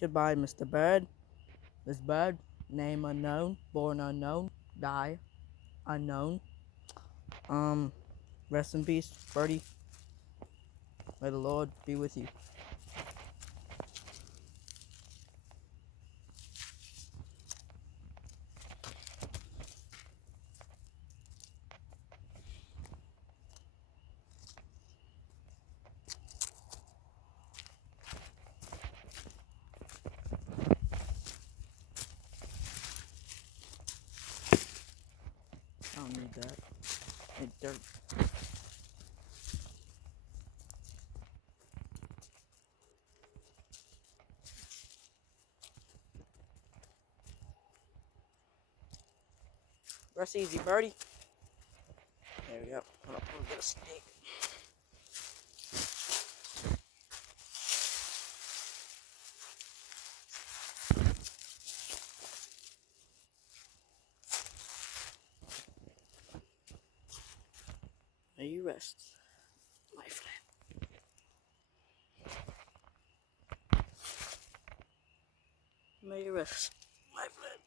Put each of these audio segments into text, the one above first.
Goodbye, Mr. Bird. Miss Bird, name unknown, born unknown, die unknown. Um, Rest in peace, Birdie. May the Lord be with you. I don't need that. I need dirt. Rest easy, Birdie. There we go. Hold up, let me get a snake. May you rest, my friend. May you rest, my friend.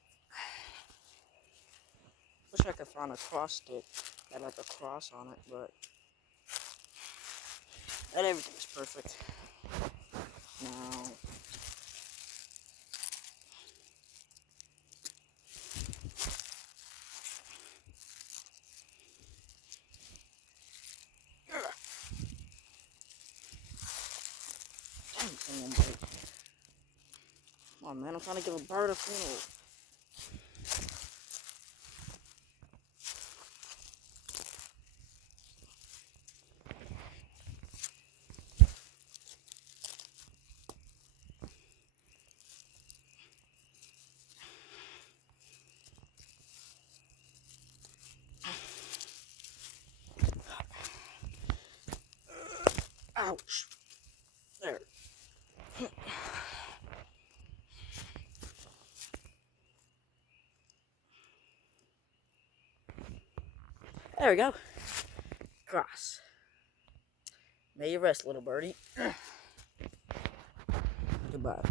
Wish I could find a cross stick that had a cross on it, but not everything's perfect. Now, dang, someone bite. Come on, man, I'm trying to give a bird a funeral. Ouch. There. There we go. Cross. May you rest, little birdie. Goodbye.